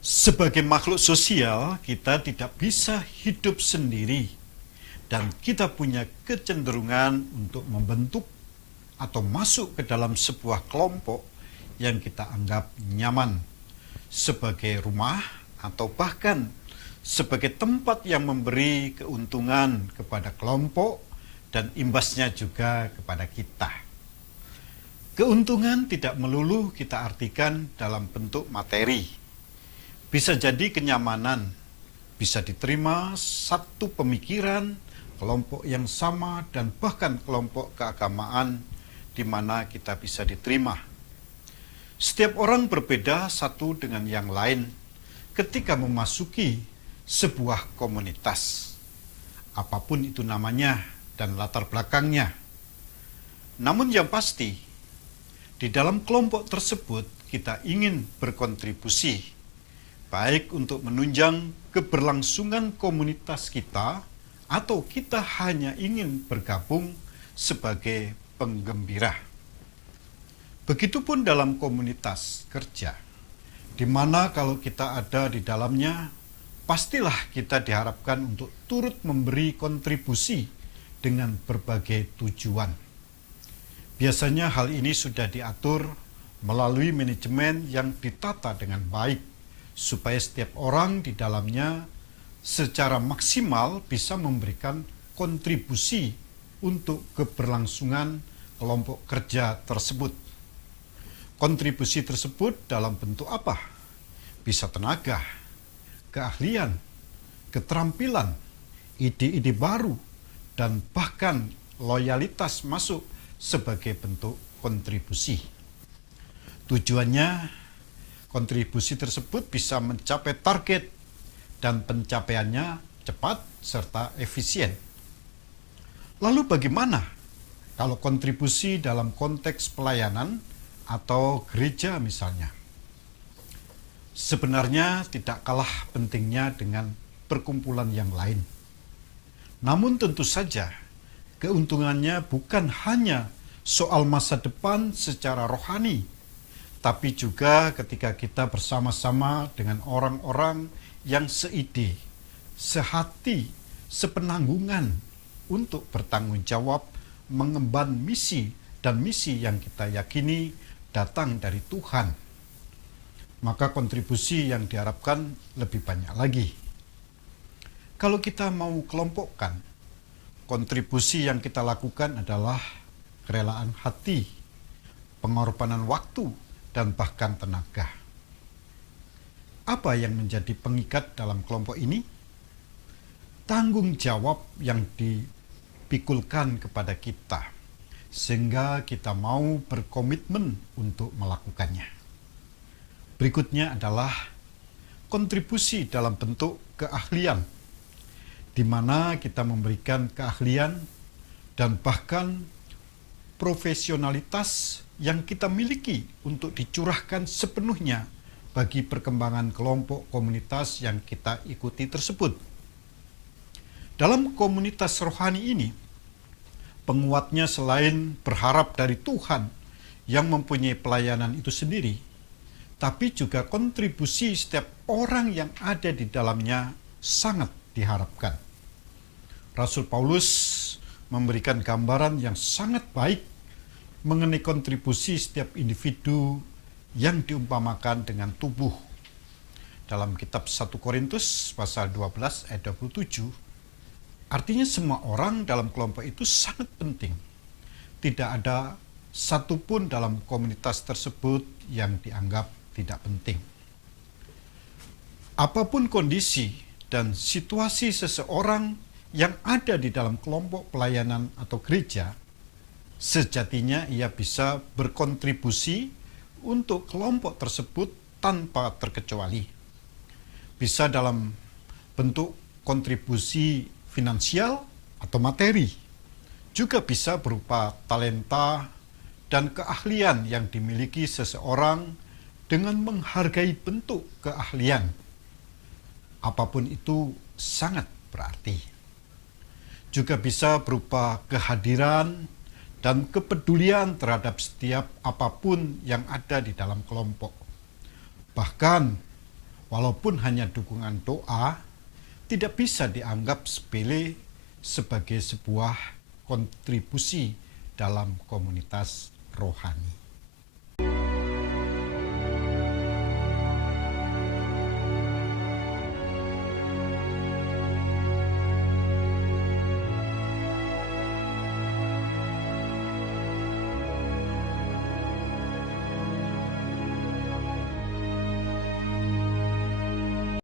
Sebagai makhluk sosial, kita tidak bisa hidup sendiri, dan kita punya kecenderungan untuk membentuk atau masuk ke dalam sebuah kelompok yang kita anggap nyaman sebagai rumah atau bahkan sebagai tempat yang memberi keuntungan kepada kelompok dan imbasnya juga kepada kita. Keuntungan tidak melulu kita artikan dalam bentuk materi. Bisa jadi kenyamanan, bisa diterima satu pemikiran, kelompok yang sama, dan bahkan kelompok keagamaan di mana kita bisa diterima. Setiap orang berbeda satu dengan yang lain ketika memasuki sebuah komunitas, apapun itu namanya dan latar belakangnya. Namun yang pasti, di dalam kelompok tersebut kita ingin berkontribusi, baik untuk menunjang keberlangsungan komunitas kita, atau kita hanya ingin bergabung sebagai penggembira. Begitupun dalam komunitas kerja, di mana kalau kita ada di dalamnya, pastilah kita diharapkan untuk turut memberi kontribusi dengan berbagai tujuan. Biasanya hal ini sudah diatur melalui manajemen yang ditata dengan baik, supaya setiap orang di dalamnya secara maksimal bisa memberikan kontribusi untuk keberlangsungan kelompok kerja tersebut. Kontribusi tersebut dalam bentuk apa? Bisa tenaga, keahlian, keterampilan, ide-ide baru, dan bahkan loyalitas masuk sebagai bentuk kontribusi. Tujuannya, kontribusi tersebut bisa mencapai target dan pencapaiannya cepat serta efisien. Lalu bagaimana kalau kontribusi dalam konteks pelayanan atau gereja misalnya? Sebenarnya tidak kalah pentingnya dengan perkumpulan yang lain. Namun tentu saja keuntungannya bukan hanya soal masa depan secara rohani, tapi juga ketika kita bersama-sama dengan orang-orang yang seide, sehati, sepenanggungan untuk bertanggung jawab mengemban misi dan misi yang kita yakini datang dari Tuhan. Maka kontribusi yang diharapkan lebih banyak lagi. Kalau kita mau kelompokkan, kontribusi yang kita lakukan adalah kerelaan hati, pengorbanan waktu, dan bahkan tenaga. Apa yang menjadi pengikat dalam kelompok ini? Tanggung jawab yang dipikulkan kepada kita, sehingga kita mau berkomitmen untuk melakukannya. Berikutnya adalah kontribusi dalam bentuk keahlian, di mana kita memberikan keahlian dan bahkan profesionalitas yang kita miliki untuk dicurahkan sepenuhnya bagi perkembangan kelompok komunitas yang kita ikuti tersebut. Dalam komunitas rohani ini, penguatnya selain berharap dari Tuhan yang mempunyai pelayanan itu sendiri, tapi juga kontribusi setiap orang yang ada di dalamnya sangat diharapkan. Rasul Paulus memberikan gambaran yang sangat baik mengenai kontribusi setiap individu yang diumpamakan dengan tubuh. Dalam kitab 1 Korintus pasal 12 ayat 27, artinya semua orang dalam kelompok itu sangat penting. Tidak ada satupun dalam komunitas tersebut yang dianggap tidak penting. Apapun kondisi dan situasi seseorang yang ada di dalam kelompok pelayanan atau gereja, sejatinya ia bisa berkontribusi untuk kelompok tersebut tanpa terkecuali. Bisa dalam bentuk kontribusi finansial atau materi, juga bisa berupa talenta dan keahlian yang dimiliki seseorang dengan menghargai bentuk keahlian. Apapun itu sangat berarti. Juga bisa berupa kehadiran dan kepedulian terhadap setiap apapun yang ada di dalam kelompok. Bahkan walaupun hanya dukungan doa, tidak bisa dianggap sepele sebagai sebuah kontribusi dalam komunitas rohani.